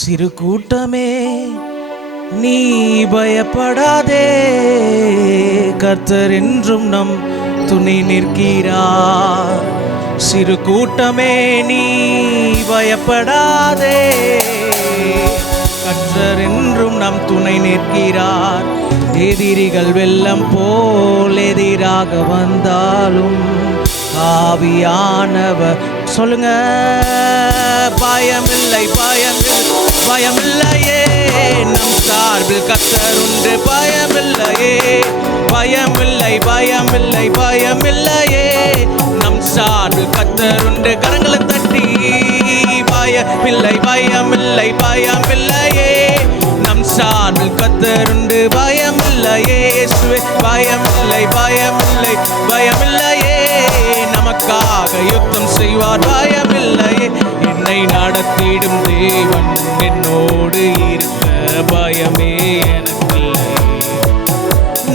சிறு கூட்டமே நீ பயப்படாதே, கர்த்தர் என்றும் நம் துணை நிற்கிறார். சிறு கூட்டமே நீ பயப்படாதே, கர்த்தர் என்றும் நம் துணை நிற்கிறார். எதிரிகள் வெள்ளம் போல் எதிராக வந்தாலும் ஆவியானவர் சொல்லுங்க, பயமில்லை பயமில்லையே, நம் சார்பில் கர்த்தர் உண்டு. பயமில்லையே பயமில்லையே, நம் சார்பில் கர்த்தர் உண்டு. கரங்களை தட்டி பயமில்லையே, நம் சார்பில் கர்த்தர் உண்டு. பயமில்லையே பயமில்லையே, நமக்காக யுத்தம் செய்வார். பயமில்லையே, என்னை நடத்திடும் தேவன் என்னோடு இருக்க பயமே எனக்கில்லை.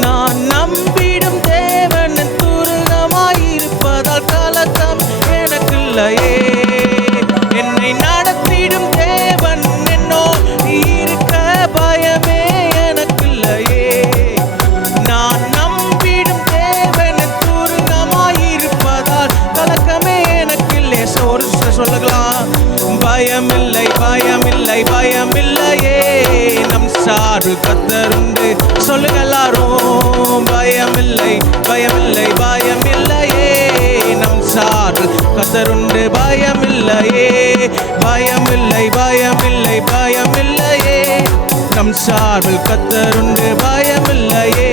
நான் நம்பிடும் தேவன் துருகமாயிருப்பதால் கலக்கம் எனக்கில்லையே. என்னை நடத்திடும் தேவன் என்னோடு இருக்க பயமே எனக்கில்லையே. நான் நம்பிடும் தேவன் துருகமாயிருப்பதால் கலக்கமே எனக்கில்லை. ஒரு சொல்லலாம், பயமில்லையே, நம் சார்பில் கர்த்தர் உண்டு. சொல்லுங்க எல்லாரும், பயமில்லையே, நம் சார்பில் கர்த்தர் உண்டு. பயமில்லையே, நம் சார்பில் கர்த்தர் உண்டு. பயமில்லையே,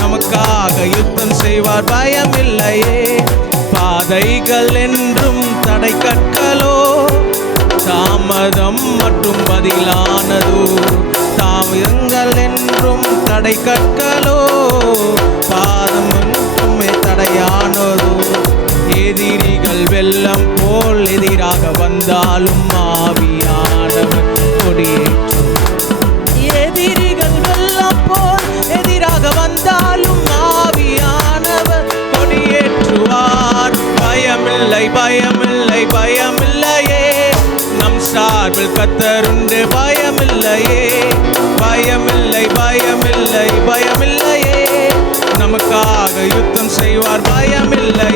நமக்காக யுத்தம் செய்வார். பயமில்லையே, பாதைகள் என்றும் தடை கற்களோ, தாமதம் மற்றும் பதிலானதோ. தாமதங்கள் என்றும் தடை கற்களோ, பாதம் என்றுமே தடையானதோ. எதிரிகள் வெள்ளம் போல் எதிராக வந்தாலும் ஆவியானவர் கொடியேற்றும். எதிரிகள் வெள்ளம் போல் எதிராக வந்தாலும் ஆவியானவர் கொடியேற்றுவார். பயமில்லையே, நம் சார்பில் கர்த்தர் உண்டு. பயமில்லையே, நமக்காக யுத்தம் செய்வார். பயமில்லை.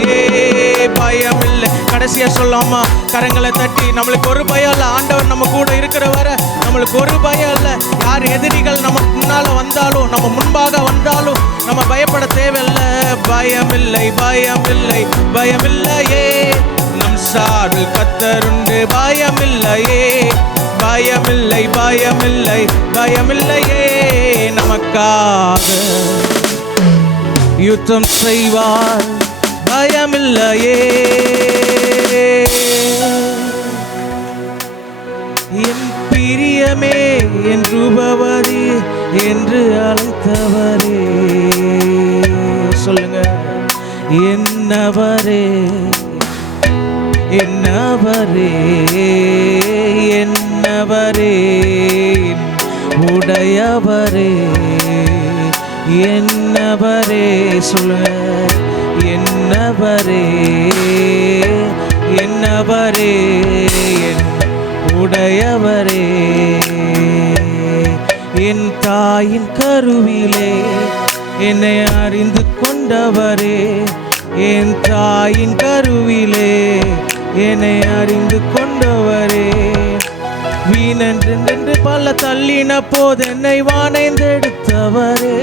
கடைசியா சொல்லாமா, கரங்களை தட்டி, நம்மளுக்கு ஒரு பயம் இல்லை. ஆண்டவர் நம்ம கூட இருக்கிற வர நம்மளுக்கு ஒரு பயம் இல்லை. யார் எதிரிகள் நம்ம முன்னால வந்தாலும், நம்ம முன்பாக வந்தாலும் நம்ம பயப்பட தேவையில்லை. பயமில்லையே, நம் சார்பில் கர்த்தர் உண்டு. பயமில்லையே, நமக்காக யுத்தம் செய்வார். பயமில்லையே, என் பிரியமே என்று உபவதி என்று அழைத்தவரே. சொல்லுங்க, என்னவரே உடையவரே, என்னவரே. சொல்லுங்க, என்னவரே என் உடையவரே. என் தாயின் கருவிலே என்னை அறிந்து கொண்டவரே. என் தாயின் கருவிலே என்னை அறிந்து கொண்டவரே. வீணென்று பல தள்ளின போது என்னை வானைந்தெடுத்தவரே.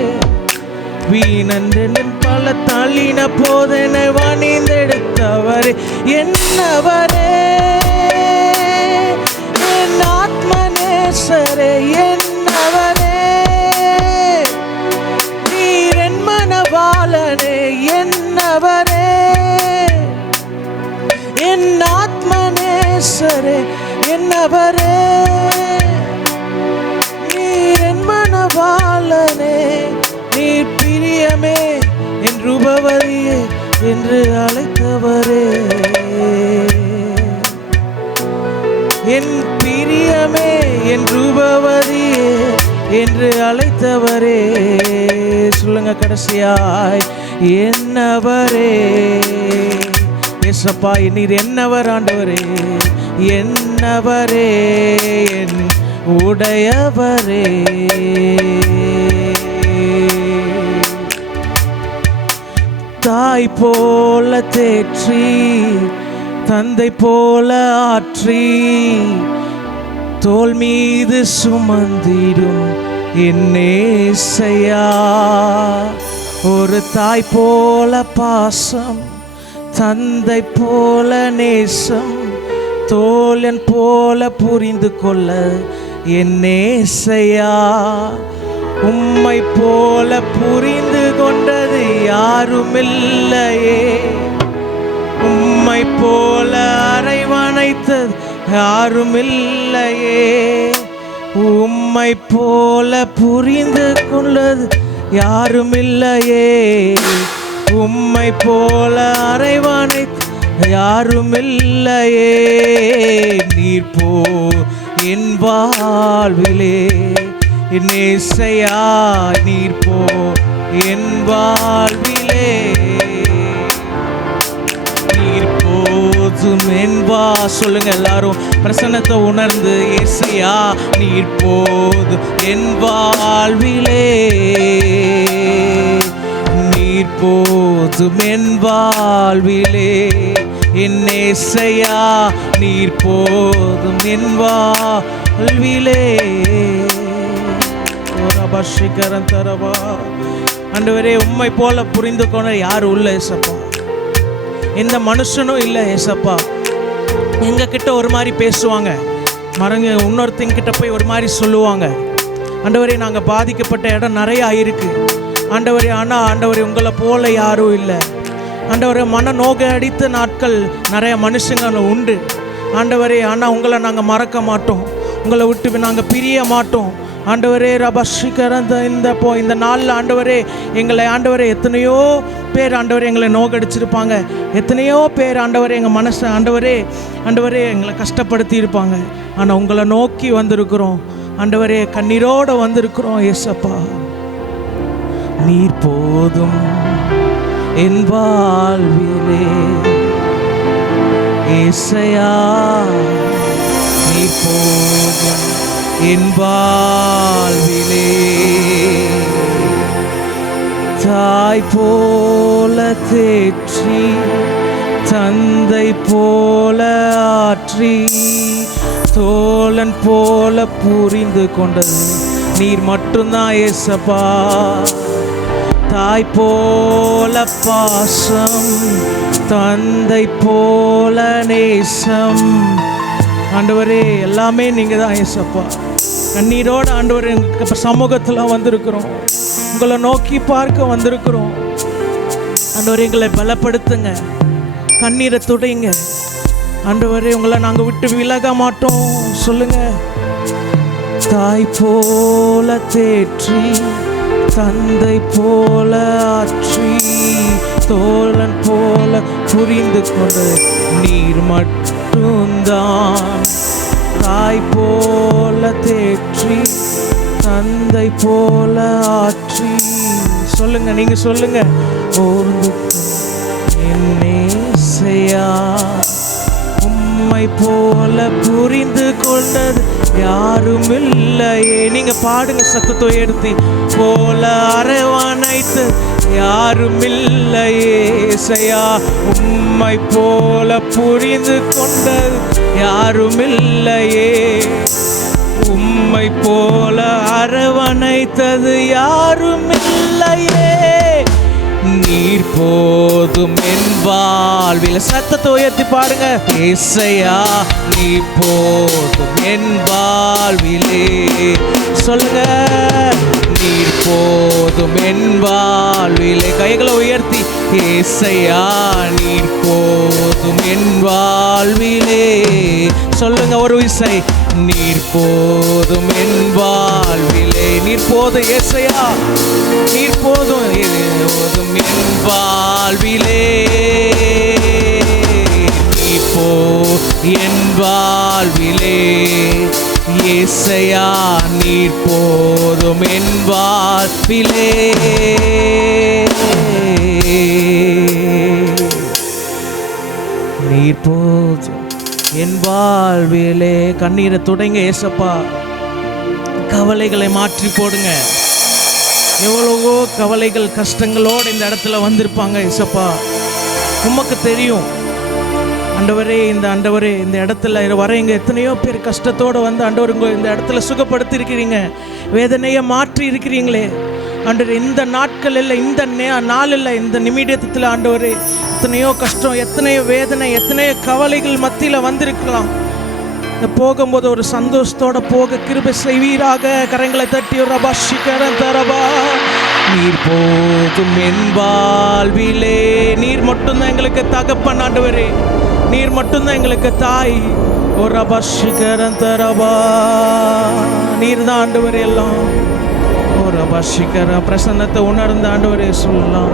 வீணென்று பல தள்ளின போது என்னை வானைந்தெடுத்தவரே. என்னவரே, என் ஆத்மநேசரே, என்னவரே, நீர் என் மனவாளனே. என்னவரே, என் ஆத்மநேசரே, என்னவரே, பாலனே, நீர் பிரியமே என் ரூபவதியே என்று அழைத்தவரே, என் பிரியமே என் ரூபவதியே என்று அழைத்தவரே. சொல்லுங்க கடைசியாய், என்னவரே ஏசப்பா, நீர் என்னவர் ஆண்டவரே, என்னவரே என் உடையவரே. தாய் போல தேற்றி, தந்தை போல ஆற்றி, தோள் மீது சுமந்திடும் என்னேசையா. ஒரு தாய் போல பாசம், தந்தை போல நேசம், தோழன் போல புரிந்து கொள்ள என்னேசையா. உம்மை போல புரிந்து கொண்டது யாருமில்லையே, உம்மை போல அரவணைத்தது யாருமில்லையே, உம்மை போல புரிந்து கொண்டது யாருமில்லையே, உம்மை போல அரவணைத்தது யாருமில்லையே. நீர் போ என் வாழ்விலே நேசையா, நீர் போ என் வாழ்விலே, நீர் போதும் என்பா. சொல்லுங்க எல்லாரும் பிரசன்னத்தை உணர்ந்து, ஏசையா நீர் போதும் என் வாழ்விலே, நீர் போதும் என் வாழ்விலே, என் ஏசையா நீர் போதும் என் வாழ்விலே. ஆண்டவரே, உம்மை போல புரிந்து கொள்ள யாரும் இல்லை ஏசப்பா, எந்த மனுஷனும் இல்லை ஏசப்பா. எங்க கிட்ட ஒரு மாதிரி பேசுவாங்க, மறங்க இன்னொருத்தங்க கிட்ட போய் ஒரு மாதிரி சொல்லுவாங்க. ஆண்டவரே, நாங்கள் பாதிக்கப்பட்ட இடம் நிறையா இருக்கு ஆண்டவரே. ஆனால் ஆண்டவரே, உங்களை போல யாரும் இல்லை ஆண்டவரே. மன நோக அடித்த நாட்கள் நிறைய மனுஷங்க உண்டு ஆண்டவரே. ஆனால் உங்களை நாங்கள் மறக்க மாட்டோம், உங்களை விட்டு நாங்கள் பிரிய மாட்டோம் ஆண்டவரே. ரபஷிகரந்த இந்த நாளில் ஆண்டவரே, எங்களை ஆண்டவரே எத்தனையோ பேர் ஆண்டவரே எங்களை நோக்கடிச்சிருப்பாங்க, எத்தனையோ பேர் ஆண்டவரே எங்கள் மனசை ஆண்டவரே எங்களை கஷ்டப்படுத்தி இருப்பாங்க. ஆனால் உங்களை நோக்கி வந்திருக்கிறோம் ஆண்டவரே, கண்ணீரோடு வந்திருக்கிறோம் ஏசப்பா. நீர் போதும் என் வாழ்விலே ஏசையா, நீர் போதும் என் வாழ்விலே. தாய் போல தேற்றி, தந்தை போல ஆற்றி, தோழன் போல புரிந்து கொண்டது நீர் மட்டும்தான் ஏசப்பா. தாய் போல பாசம், தந்தை போல நேசம் ஆண்டவரே, எல்லாமே நீங்கள் தான் ஏசப்பா. கண்ணீரோடு ஆண்டவரே எங்களுக்கு சமூகத்தில் வந்திருக்கிறோம், உங்களை நோக்கி பார்க்க வந்திருக்கிறோம் ஆண்டவரே. எங்களை பலப்படுத்துங்க, கண்ணீரை துடைங்க ஆண்டவரே. உங்களை நாங்கள் விட்டு விலக மாட்டோம். சொல்லுங்க, தாய் போல தேற்றி, தந்தை போல ஆற்றி, தோழன் போல புரிந்து கொண்டு நீர் மட்டும்தான். தாய் போல தேற்றி, தந்தை போல ஆற்றி. சொல்லுங்க, நீங்க சொல்லுங்க, என்னேசையா, உம்மை போல புரிந்து கொண்டது யாரும் இல்லையே. நீங்க பாடுங்க சத்தத்தை எடுத்து, போல அரவணைத்து யாரும் இல்லையே ஏசையா. உம்மை போல புரிந்து கொண்டது யாரும் இல்லையே, உம்மை போல அரவணைத்தது யாரும் இல்லையே. நீர் போதும் என் வாழ்வில். சத்தத்தை உயர்த்தி பாடுங்க, ஏசையா நீர் போதும் என் வாழ்விலே. சொல்லுங்க, நீர் போதும் என் வாழ்விலே. கைகளை உயர்த்தி, ஏசையா நீர் போதும் என் வாழ்விலே. சொல்லுங்க ஒரு விசை, நீர் போதும் என் வாழ்விலே. நீர் போதும் ஏசையா, நீர் போதும் போதும் என் வாழ்விலே. நீர் போ என் வாழ்விலே ஏசையா, நீர் போதும் என் வாழ்விலே. நீர் போதும் என் வாழ்விலே. கண்ணீரை தொடங்க ஏசப்பா, கவலைகளை மாற்றி போடுங்க. எவ்வளவோ கவலைகள் கஷ்டங்களோடு இந்த இடத்துல வந்திருப்பாங்க ஏசப்பா. உமக்கு தெரியும் ஆண்டவரே. இந்த இடத்துல வர இங்கே எத்தனையோ பேர் கஷ்டத்தோடு வந்து ஆண்டவர் இந்த இடத்துல சுகப்படுத்தி இருக்கிறீங்க, வேதனையை மாற்றி இருக்கிறீங்களே ஆண்டவர். இந்த நாட்கள் இல்லை, இந்த நாள் இல்லை, இந்த நிமிடத்தில் ஆண்டவர் எத்தனையோ கஷ்டம், எத்தனையோ வேதனை, எத்தனையோ கவலைகள் மத்தியில் வந்திருக்கலாம். போகும்போது ஒரு சந்தோஷத்தோட போக கிருபை செய்வீராக. கரங்களை தட்டி ஒரு ரபா சிகரம் தரபா. நீர் போதும் என் வாழ்விலே. நீர் மட்டும்தான் எங்களுக்கு தகப்பன் ஆண்டவரே, நீர் மட்டும்தான் எங்களுக்கு தாய். ஒரு ரபா சிகரம் தரபா. நீர் தான் ஆண்டவர் எல்லாம். ஒரு ரபா சிகர பிரசன்னத்தை உணர்ந்த ஆண்டவரே சொல்லலாம்.